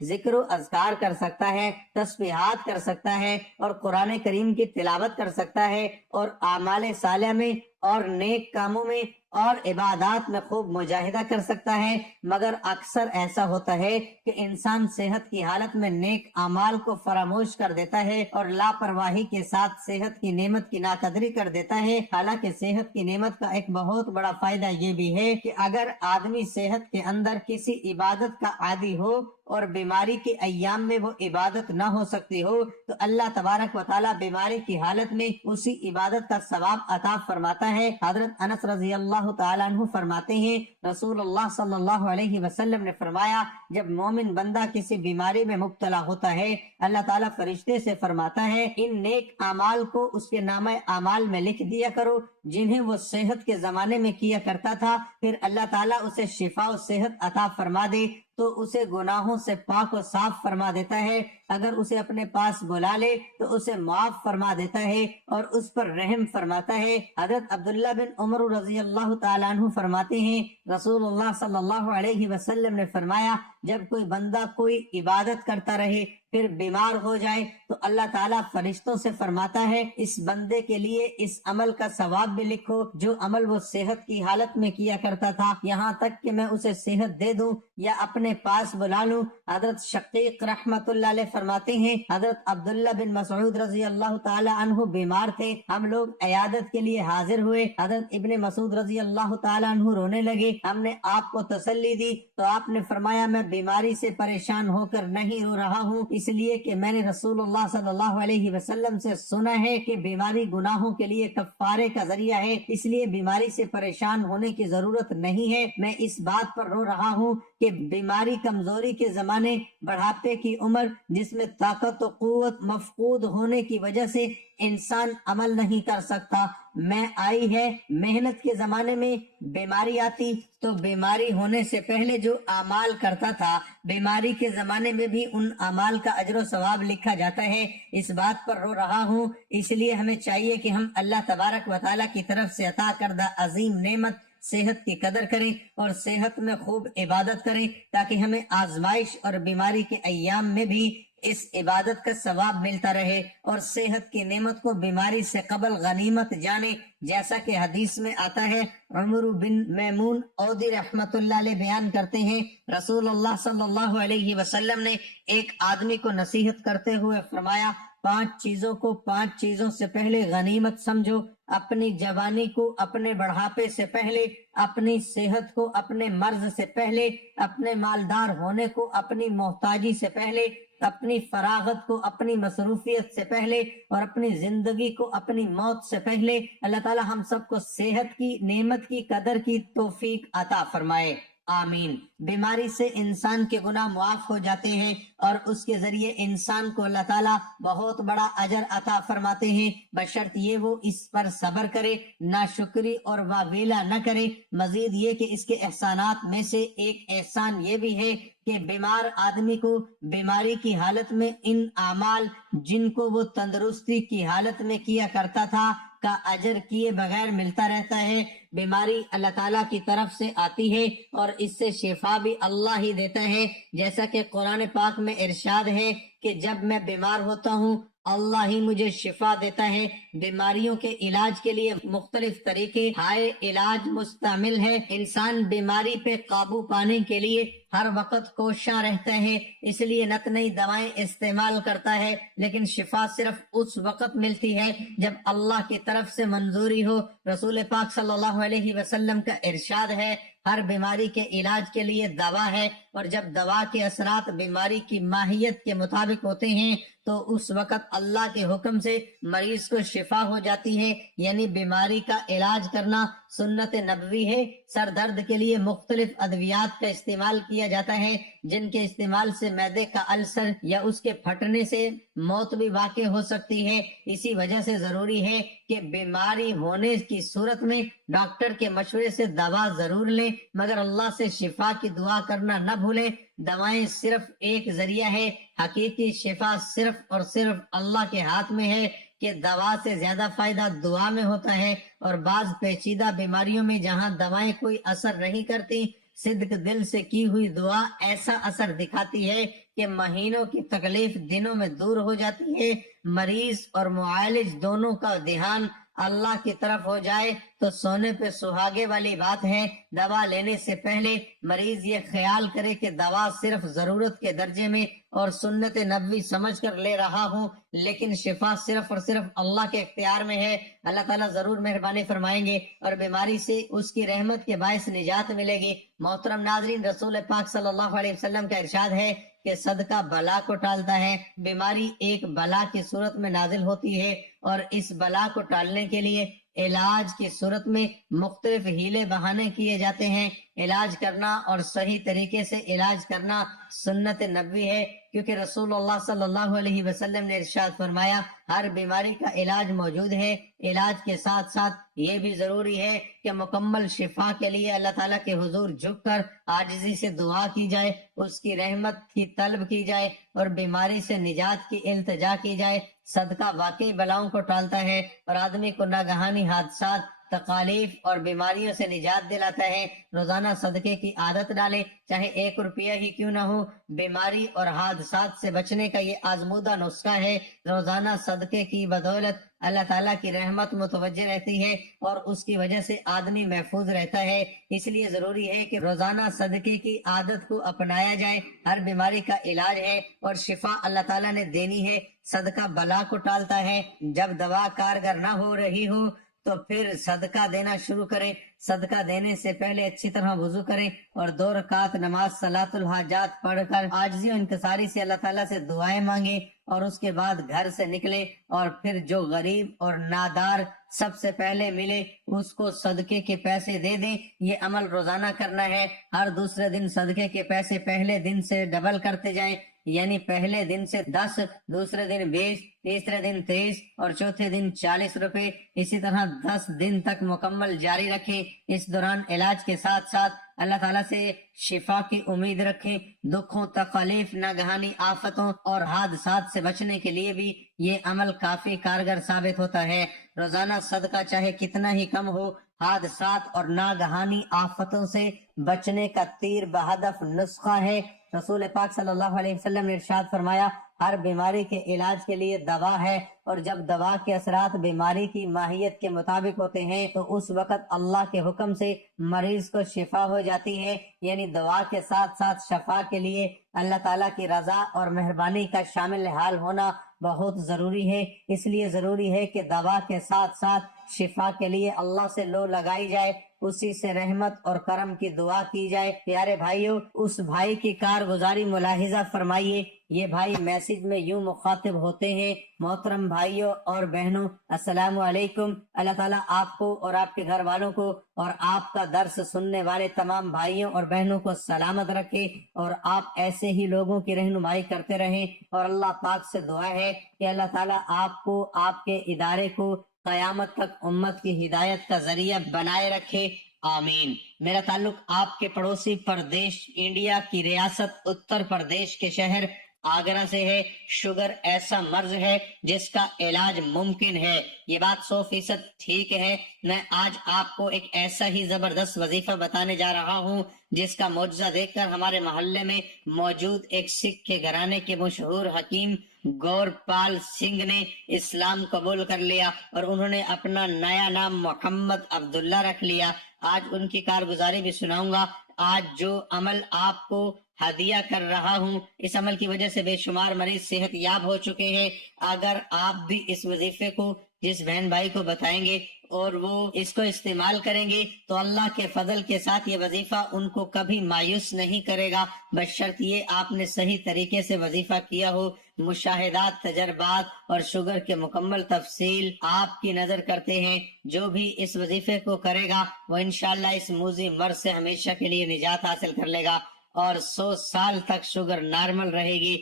ذکر و اذکار کر سکتا ہے، تسبیحات کر سکتا ہے، اور قرآن کریم کی تلاوت کر سکتا ہے، اور اعمال صالحہ میں اور نیک کاموں میں اور عبادات میں خوب مجاہدہ کر سکتا ہے، مگر اکثر ایسا ہوتا ہے کہ انسان صحت کی حالت میں نیک اعمال کو فراموش کر دیتا ہے اور لاپرواہی کے ساتھ صحت کی نعمت کی ناقدری کر دیتا ہے۔ حالانکہ صحت کی نعمت کا ایک بہت بڑا فائدہ یہ بھی ہے کہ اگر آدمی صحت کے اندر کسی عبادت کا عادی ہو اور بیماری کے ایام میں وہ عبادت نہ ہو سکتی ہو تو اللہ تبارک و تعالیٰ بیماری کی حالت میں اسی عبادت کا ثواب عطا فرماتا ہے۔ حضرت انس رضی اللہ تعالیٰ عنہ فرماتے ہیں رسول اللہ صلی اللہ علیہ وسلم نے فرمایا جب مومن بندہ کسی بیماری میں مبتلا ہوتا ہے اللہ تعالیٰ فرشتے سے فرماتا ہے ان نیک اعمال کو اس کے نامہ اعمال میں لکھ دیا کرو جنہیں وہ صحت کے زمانے میں کیا کرتا تھا، پھر اللہ تعالیٰ اسے شفا و صحت عطا فرما دے تو اسے گناہوں سے پاک و صاف فرما دیتا ہے، اگر اسے اپنے پاس بلا لے تو اسے معاف فرما دیتا ہے اور اس پر رحم فرماتا ہے۔ حضرت عبداللہ بن عمر رضی اللہ تعالیٰ عنہ فرماتے ہیں رسول اللہ صلی اللہ علیہ وسلم نے فرمایا جب کوئی بندہ کوئی عبادت کرتا رہے پھر بیمار ہو جائے تو اللہ تعالیٰ فرشتوں سے فرماتا ہے اس بندے کے لیے اس عمل کا ثواب بھی لکھو جو عمل وہ صحت کی حالت میں کیا کرتا تھا، یہاں تک کہ میں اسے صحت دے دوں یا اپنے پاس بلا لوں۔ حضرت شقیق رحمت اللہ علیہ فرماتے ہیں حضرت عبداللہ بن مسعود رضی اللہ تعالی عنہ بیمار تھے، ہم لوگ عیادت کے لیے حاضر ہوئے، حضرت ابن مسعود رضی اللہ تعالی عنہ رونے لگے، ہم نے آپ کو تسلی دی تو آپ نے فرمایا میں بیماری سے پریشان ہو کر نہیں رو رہا ہوں، اس لیے کہ میں نے رسول اللہ صلی اللہ علیہ وسلم سے سنا ہے کہ بیماری گناہوں کے لیے کفارے کا ذریعہ ہے، اس لیے بیماری سے پریشان ہونے کی ضرورت نہیں ہے، میں اس بات پر رو رہا ہوں کہ بیماری کمزوری کے زمانے، بڑھاپے کی عمر جس میں طاقت و قوت مفقود ہونے کی وجہ سے انسان عمل نہیں کر سکتا، میں آئی ہے محنت کے زمانے میں بیماری آتی تو بیماری ہونے سے پہلے جو اعمال کرتا تھا بیماری کے زمانے میں بھی ان اعمال کا اجر و ثواب لکھا جاتا ہے، اس بات پر رو رہا ہوں، اس لیے ہمیں چاہیے کہ ہم اللہ تبارک و تعالیٰ کی طرف سے عطا کردہ عظیم نعمت صحت کی قدر کریں اور صحت میں خوب عبادت کریں تاکہ ہمیں آزمائش اور بیماری کے ایام میں بھی اس عبادت کا ثواب ملتا رہے اور صحت کی نعمت کو بیماری سے قبل غنیمت جانے، جیسا کہ حدیث میں آتا ہے۔ عمر بن میمون عودی رحمت اللہ علیہ بیان کرتے ہیں رسول اللہ صلی اللہ علیہ وسلم نے ایک آدمی کو نصیحت کرتے ہوئے فرمایا 5 چیزوں کو 5 چیزوں سے پہلے غنیمت سمجھو، اپنی جوانی کو اپنے بڑھاپے سے پہلے، اپنی صحت کو اپنے مرض سے پہلے، اپنے مالدار ہونے کو اپنی محتاجی سے پہلے، اپنی فراغت کو اپنی مصروفیت سے پہلے اور اپنی زندگی کو اپنی موت سے پہلے۔ اللہ تعالی ہم سب کو صحت کی نعمت کی قدر کی توفیق عطا فرمائے، آمین۔ بیماری سے انسان کے گناہ معاف ہو جاتے ہیں اور اس کے ذریعے انسان کو اللہ تعالیٰ بہت بڑا اجر عطا فرماتے ہیں، بشرط یہ وہ اس پر صبر کرے، ناشکری اور واویلا نہ کرے۔ مزید یہ کہ اس کے احسانات میں سے ایک احسان یہ بھی ہے کہ بیمار آدمی کو بیماری کی حالت میں ان اعمال جن کو وہ تندرستی کی حالت میں کیا کرتا تھا کا اجر کیے بغیر ملتا رہتا ہے۔ بیماری اللہ تعالیٰ کی طرف سے آتی ہے اور اس سے شفا بھی اللہ ہی دیتا ہے، جیسا کہ قرآن پاک میں ارشاد ہے کہ جب میں بیمار ہوتا ہوں اللہ ہی مجھے شفا دیتا ہے۔ بیماریوں کے علاج کے لیے مختلف طریقے ہائے علاج مستعمل ہے، انسان بیماری پہ قابو پانے کے لیے ہر وقت کوشاں رہتا ہے، اس لیے نت نئی دوائیں استعمال کرتا ہے، لیکن شفا صرف اس وقت ملتی ہے جب اللہ کی طرف سے منظوری ہو۔ رسول پاک صلی اللہ علیہ وسلم کا ارشاد ہے ہر بیماری کے علاج کے لیے دوا ہے، اور جب دوا کے اثرات بیماری کی ماہیت کے مطابق ہوتے ہیں تو اس وقت اللہ کے حکم سے مریض کو شفا ہو جاتی ہے، یعنی بیماری کا علاج کرنا سنت نبوی ہے۔ سر درد کے لیے مختلف ادویات کا استعمال کیا جاتا ہے جن کے استعمال سے معدے کا السر یا اس کے پھٹنے سے موت بھی واقع ہو سکتی ہے، اسی وجہ سے ضروری ہے کہ بیماری ہونے کی صورت میں ڈاکٹر کے مشورے سے دوا ضرور لیں، مگر اللہ سے شفا کی دعا کرنا نہ بھولیں۔ دوائیں صرف ایک ذریعہ ہے، حقیقی شفا صرف اور صرف اللہ کے ہاتھ میں ہے کہ دوا سے زیادہ فائدہ دعا میں ہوتا ہے، اور بعض پیچیدہ بیماریوں میں جہاں دوائیں کوئی اثر نہیں کرتی صدق دل سے کی ہوئی دعا ایسا اثر دکھاتی ہے کہ مہینوں کی تکلیف دنوں میں دور ہو جاتی ہے۔ مریض اور معالج دونوں کا دھیان اللہ کی طرف ہو جائے تو سونے پہ سہاگے والی بات ہے۔ دوا لینے سے پہلے مریض یہ خیال کرے کہ دوا صرف ضرورت کے درجے میں اور سنت نبوی سمجھ کر لے رہا ہوں، لیکن شفا صرف اور صرف اللہ کے اختیار میں ہے۔ اللہ تعالیٰ ضرور مہربانی فرمائیں گے اور بیماری سے اس کی رحمت کے باعث نجات ملے گی۔ محترم ناظرین، رسول پاک صلی اللہ علیہ وسلم کا ارشاد ہے کہ صدقہ بلا کو ٹالتا ہے۔ بیماری ایک بلا کی صورت میں نازل ہوتی ہے اور اس بلا کو ٹالنے کے لیے علاج کی صورت میں مختلف ہیلے بہانے کیے جاتے ہیں۔ علاج کرنا اور صحیح طریقے سے علاج کرنا سنت نبوی ہے، کیونکہ رسول اللہ صلی اللہ علیہ وسلم نے ارشاد فرمایا ہر بیماری کا علاج موجود ہے۔ علاج کے ساتھ ساتھ یہ بھی ضروری ہے کہ مکمل شفا کے لیے اللہ تعالیٰ کے حضور جھک کر عاجزی سے دعا کی جائے، اس کی رحمت کی طلب کی جائے اور بیماری سے نجات کی التجا کی جائے۔ صدقہ واقعی بلاؤں کو ٹالتا ہے اور آدمی کو ناگہانی حادثات، تکالیف اور بیماریوں سے نجات دلاتا ہے۔ روزانہ صدقے کی عادت ڈالیں، چاہے 1 روپیہ ہی کیوں نہ ہو۔ بیماری اور حادثات سے بچنے کا یہ آزمودہ نسخہ ہے۔ روزانہ صدقے کی بدولت اللہ تعالیٰ کی رحمت متوجہ رہتی ہے اور اس کی وجہ سے آدمی محفوظ رہتا ہے۔ اس لیے ضروری ہے کہ روزانہ صدقے کی عادت کو اپنایا جائے۔ ہر بیماری کا علاج ہے اور شفا اللہ تعالیٰ نے دینی ہے۔ صدقہ بلا کو ٹالتا ہے۔ جب دوا کارگر نہ ہو رہی ہو تو پھر صدقہ دینا شروع کریں۔ صدقہ دینے سے پہلے اچھی طرح وضو کریں اور 2 رکعت نماز صلاۃ الحاجات پڑھ کر عاجزی و انکساری سے اللہ تعالیٰ سے دعائیں مانگیں اور اس کے بعد گھر سے نکلیں اور پھر جو غریب اور نادار سب سے پہلے ملے اس کو صدقے کے پیسے دے دیں۔ یہ عمل روزانہ کرنا ہے۔ ہر دوسرے دن صدقے کے پیسے پہلے دن سے ڈبل کرتے جائیں، یعنی پہلے دن سے 10، دوسرے دن 20، تیسرے دن 23 اور چوتھے دن 40 روپے، اسی طرح 10 دن تک مکمل جاری رکھیں۔ اس دوران علاج کے ساتھ ساتھ اللہ تعالیٰ سے شفا کی امید رکھیں۔ دکھوں، تکالیف، ناگہانی آفتوں اور حادثات سے بچنے کے لیے بھی یہ عمل کافی کارگر ثابت ہوتا ہے۔ روزانہ صدقہ چاہے کتنا ہی کم ہو، حادثات اور ناگہانی آفتوں سے بچنے کا تیر بہدف نسخہ ہے۔ رسول پاک صلی اللہ علیہ وسلم نے ارشاد فرمایا ہر بیماری کے علاج کے لیے دوا ہے، اور جب دوا کے اثرات بیماری کی ماہیت کے مطابق ہوتے ہیں تو اس وقت اللہ کے حکم سے مریض کو شفا ہو جاتی ہے۔ یعنی دوا کے ساتھ ساتھ شفا کے لیے اللہ تعالیٰ کی رضا اور مہربانی کا شامل حال ہونا بہت ضروری ہے۔ اس لیے ضروری ہے کہ دوا کے ساتھ ساتھ شفا کے لیے اللہ سے لو لگائی جائے، اسی سے رحمت اور کرم کی دعا کی جائے۔ پیارے بھائیوں، اس بھائی کی کارگزاری ملاحظہ فرمائیے۔ یہ بھائی میسج میں یوں مخاطب ہوتے ہیں: محترم بھائیوں اور بہنوں، السلام علیکم۔ اللہ تعالیٰ آپ کو اور آپ کے گھر والوں کو اور آپ کا درس سننے والے تمام بھائیوں اور بہنوں کو سلامت رکھے اور آپ ایسے ہی لوگوں کی رہنمائی کرتے رہیں، اور اللہ پاک سے دعا ہے کہ اللہ تعالیٰ آپ کو، آپ کے ادارے کو قیامت تک امت کی ہدایت کا ذریعہ بنائے رکھے، آمین۔ میرا تعلق آپ کے پڑوسی پردیش انڈیا کی ریاست اتر پردیش کے شہر آگرہ سے ہے۔ شوگر ایسا مرض ہے جس کا علاج ممکن ہے، یہ بات 100% ٹھیک ہے۔ میں آج آپ کو ایک ایسا ہی زبردست وظیفہ بتانے جا رہا ہوں جس کا معجزہ دیکھ کر ہمارے محلے میں موجود ایک سکھ کے گھرانے کے مشہور حکیم گور پال سنگھ نے اسلام قبول کر لیا اور انہوں نے اپنا نیا نام محمد عبداللہ رکھ لیا۔ آج ان کی کارگزاری بھی سناؤں گا۔ آج جو عمل آپ کو ہدیہ کر رہا ہوں، اس عمل کی وجہ سے بے شمار مریض صحت یاب ہو چکے ہیں۔ اگر آپ بھی اس وظیفے کو جس بہن بھائی کو بتائیں گے اور وہ اس کو استعمال کریں گے تو اللہ کے فضل کے ساتھ یہ وظیفہ ان کو کبھی مایوس نہیں کرے گا، بشرط یہ آپ نے صحیح طریقے سے وظیفہ کیا ہو۔ مشاہدات، تجربات اور شوگر کے مکمل تفصیل آپ کی نظر کرتے ہیں۔ جو بھی اس وظیفے کو کرے گا وہ انشاءاللہ اس موذی مرض سے ہمیشہ کے لیے نجات حاصل کر لے گا اور 100 سال تک شوگر نارمل رہے گی۔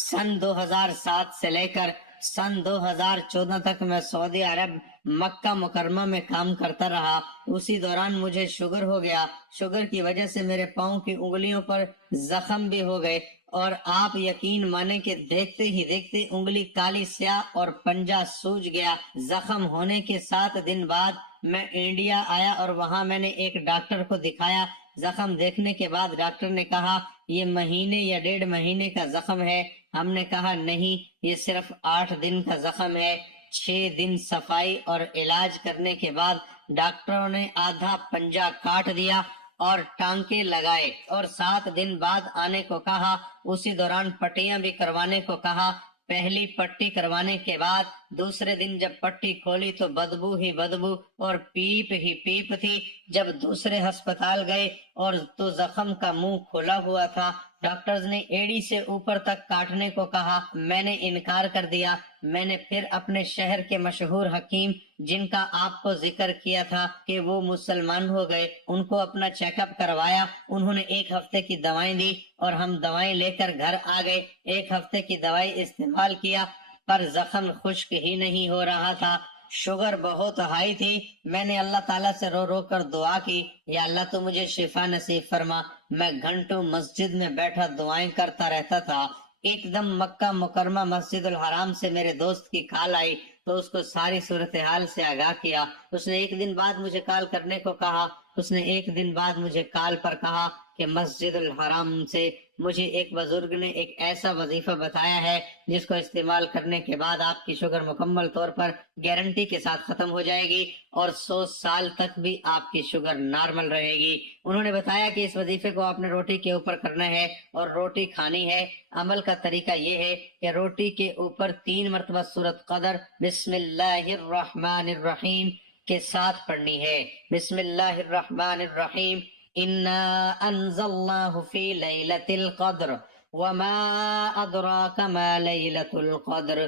سن 2007 سے لے کر سن 2014 تک میں سعودی عرب مکہ مکرمہ میں کام کرتا رہا۔ اسی دوران مجھے شوگر ہو گیا۔ شوگر کی وجہ سے میرے پاؤں کی انگلیوں پر زخم بھی ہو گئے اور آپ یقین مانیں کہ دیکھتے ہی دیکھتے انگلی کالی سیاہ اور پنجہ سوج گیا۔ زخم ہونے کے 7 دن بعد میں انڈیا آیا اور وہاں میں نے ایک ڈاکٹر کو دکھایا زخم دیکھنے کے بعد ڈاکٹر نے کہا یہ مہینے یا 1.5 مہینے کا زخم ہے۔ ہم نے کہا نہیں، یہ صرف 8 دن کا زخم ہے۔ 6 دن صفائی اور علاج کرنے کے بعد ڈاکٹروں نے آدھا پنجہ کاٹ دیا اور ٹانکے لگائے اور 7 دن بعد آنے کو کہا۔ اسی دوران پٹیاں بھی کروانے کو کہا۔ پہلی پٹی کروانے کے بعد دوسرے دن جب پٹی کھولی تو بدبو ہی بدبو اور پیپ ہی پیپ تھی۔ جب دوسرے ہسپتال گئے اور تو زخم کا منہ کھلا ہوا تھا۔ ڈاکٹرز نے ایڑی سے اوپر تک کاٹنے کو کہا، میں نے انکار کر دیا۔ میں نے پھر اپنے شہر کے مشہور حکیم جن کا آپ کو ذکر کیا تھا کہ وہ مسلمان ہو گئے، ان کو اپنا چیک اپ کروایا۔ انہوں نے 1 ہفتے کی دوائیں دی اور ہم دوائیں لے کر گھر آ گئے۔ 1 ہفتے کی دوائی استعمال کیا پر زخم خشک ہی نہیں ہو رہا تھا۔ شوگر بہت ہائی تھی۔ میں نے اللہ تعالیٰ سے رو رو کر دعا کی، یا اللہ تو مجھے شفا نصیب فرما۔ میں گھنٹوں مسجد میں بیٹھا دعائیں کرتا رہتا تھا۔ ایک دم مکہ مکرمہ مسجد الحرام سے میرے دوست کی کال آئی تو اس کو ساری صورتحال سے آگاہ کیا۔ اس نے 1 دن بعد مجھے کال کرنے کو کہا۔ اس نے 1 دن بعد مجھے کال پر کہا کہ مسجد الحرام سے مجھے ایک بزرگ نے ایک ایسا وظیفہ بتایا ہے جس کو استعمال کرنے کے بعد آپ کی شوگر مکمل طور پر گارنٹی کے ساتھ ختم ہو جائے گی اور 100 سال تک بھی آپ کی شوگر نارمل رہے گی۔ انہوں نے بتایا کہ اس وظیفے کو آپ نے روٹی کے اوپر کرنا ہے اور روٹی کھانی ہے۔ عمل کا طریقہ یہ ہے کہ روٹی کے اوپر 3 مرتبہ سورۃ قدر بسم اللہ الرحمن الرحیم کے ساتھ پڑھنی ہے۔ بسم اللہ الرحمن الرحیم، انا انزلناہ فی لیلۃ القدر وما ادراک ما لیلۃ القدر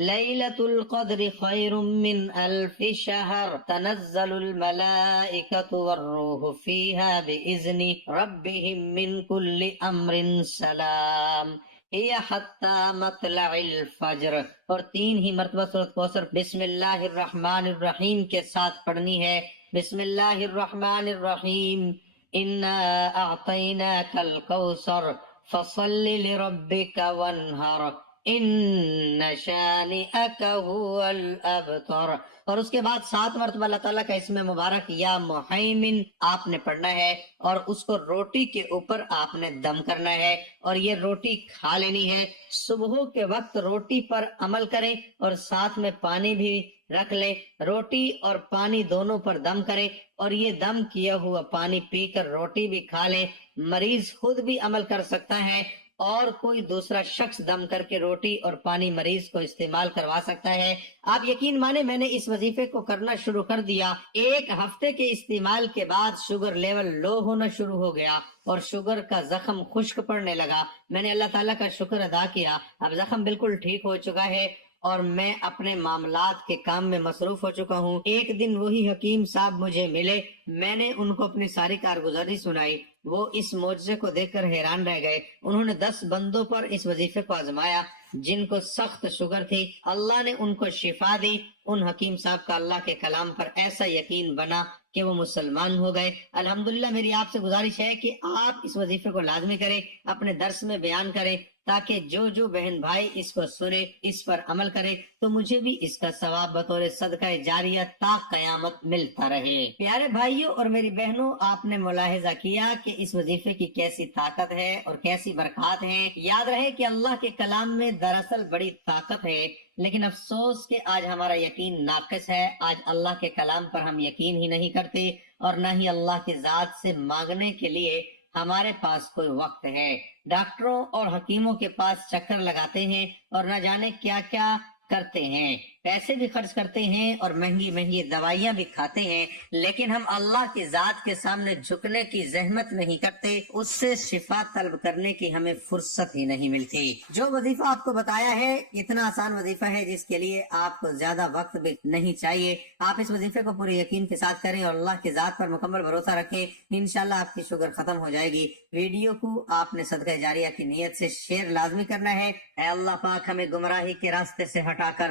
لیلۃ القدر خیر من 1000 شہر تنزل الملائکۃ والروح فیہا بإذن ربہم من کل امر سلام ہی حتی مطلع الفجر، اور 3 ہی مرتبہ سورۃ کوثر بسم اللہ الرحمن الرحیم کے ساتھ پڑھنی ہے۔ بسم اللہ الرحمن الرحیم، انا اعطیناک الکوثر فصل لربک وانحر ان شانئک هو الابتر، اور اس کے بعد 7 مرتبہ اللہ تعالیٰ کا اسم مبارک یا محیمن آپ نے پڑھنا ہے اور اس کو روٹی کے اوپر آپ نے دم کرنا ہے اور یہ روٹی کھا لینی ہے۔ صبح کے وقت روٹی پر عمل کریں اور ساتھ میں پانی بھی رکھ لیں۔ روٹی اور پانی دونوں پر دم کریں اور یہ دم کیا ہوا پانی پی کر روٹی بھی کھا لیں۔ مریض خود بھی عمل کر سکتا ہے اور کوئی دوسرا شخص دم کر کے روٹی اور پانی مریض کو استعمال کروا سکتا ہے۔ آپ یقین مانیں میں نے اس وظیفے کو کرنا شروع کر دیا۔ 1 ہفتے کے استعمال کے بعد شوگر لیول لو ہونا شروع ہو گیا اور شوگر کا زخم خشک پڑنے لگا۔ میں نے اللہ تعالیٰ کا شکر ادا کیا۔ اب زخم بالکل ٹھیک ہو چکا ہے اور میں اپنے معاملات کے کام میں مصروف ہو چکا ہوں۔ ایک دن وہی حکیم صاحب مجھے ملے، میں نے ان کو اپنی ساری کارگزاری سنائی۔ وہ اس معجزے کو دیکھ کر حیران رہ گئے۔ انہوں نے 10 بندوں پر اس وظیفے کو آزمایا جن کو سخت شوگر تھی، اللہ نے ان کو شفا دی۔ ان حکیم صاحب کا اللہ کے کلام پر ایسا یقین بنا کہ وہ مسلمان ہو گئے۔ الحمدللہ میری آپ سے گزارش ہے کہ آپ اس وظیفے کو لازمی کریں، اپنے درس میں بیان کریں تاکہ جو بہن بھائی اس کو سنے، اس پر عمل کرے تو مجھے بھی اس کا ثواب بطور صدقہ جاریہ تا قیامت ملتا رہے۔ پیارے بھائیوں اور میری بہنوں، آپ نے ملاحظہ کیا کہ اس وظیفے کی کیسی طاقت ہے اور کیسی برکات ہیں۔ یاد رہے کہ اللہ کے کلام میں دراصل بڑی طاقت ہے، لیکن افسوس کہ آج ہمارا یقین ناقص ہے۔ آج اللہ کے کلام پر ہم یقین ہی نہیں کرتے اور نہ ہی اللہ کی ذات سے مانگنے کے لیے ہمارے پاس کوئی وقت ہے۔ ڈاکٹروں اور حکیموں کے پاس چکر لگاتے ہیں اور نہ جانے کیا کیا کرتے ہیں، پیسے بھی خرچ کرتے ہیں اور مہنگی مہنگی دوائیاں بھی کھاتے ہیں، لیکن ہم اللہ کی ذات کے سامنے جھکنے کی زحمت نہیں کرتے، اس سے شفا طلب کرنے کی ہمیں فرصت ہی نہیں ملتی۔ جو وظیفہ آپ کو بتایا ہے اتنا آسان وظیفہ ہے جس کے لیے آپ کو زیادہ وقت بھی نہیں چاہیے۔ آپ اس وظیفے کو پورے یقین کے ساتھ کریں اور اللہ کی ذات پر مکمل بھروسہ رکھیں، انشاءاللہ آپ کی شوگر ختم ہو جائے گی۔ ویڈیو کو آپ نے صدقہ جاریہ کی نیت سے شیئر لازمی کرنا ہے۔ اے اللہ پاک ہمیں گمراہی کے راستے سے ہٹا کر